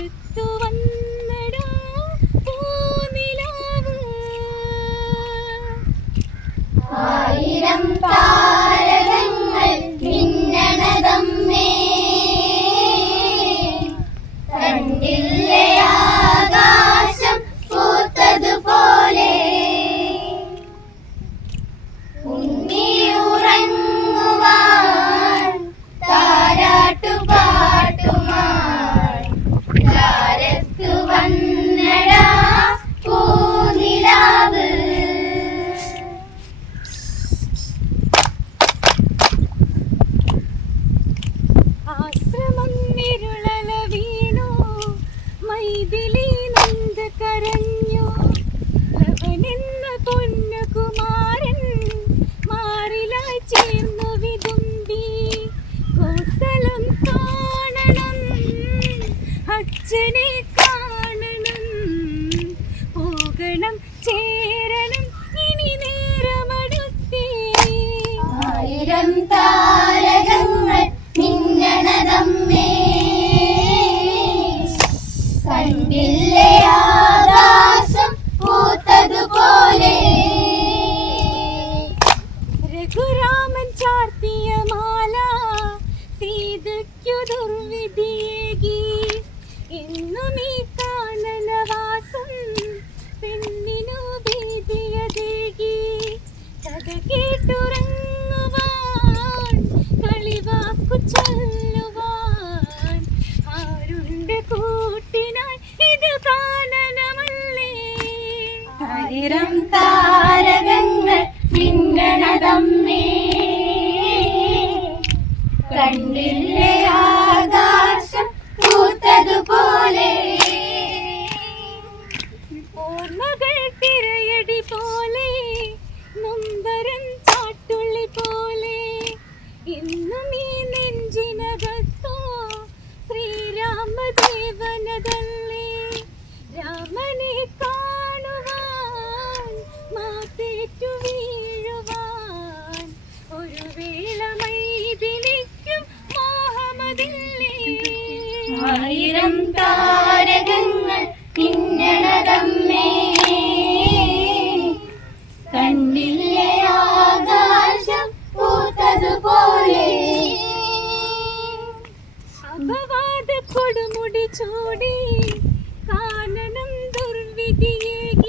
പുറത്തു വന്നടാ പൂനിലാവ് ആയിരം താ ആയിരം താരകങ്ങൾ മിന്നണതമ്മേ കണ്ടില്ലേ ആകാശം പൂത്തതുപോലെ? ഓർമ്മകൾ തിരയടി പോലെ നൊമ്പരം ചാട്ടുള്ളി പോലെ. ഇന്നും ഈ നെഞ്ചിനകത്തോ ശ്രീരാമദേവനതല്ലേ? രാമനെ ആയിരം താരകങ്ങൾ മിന്നണതമ്മേ കണ്ടില്ലേ ആകാശം പൂത്തതുപോലെ. അപവാദ കൊടുമുടി ചൂടി കാനനം ദുർവിധിയേകി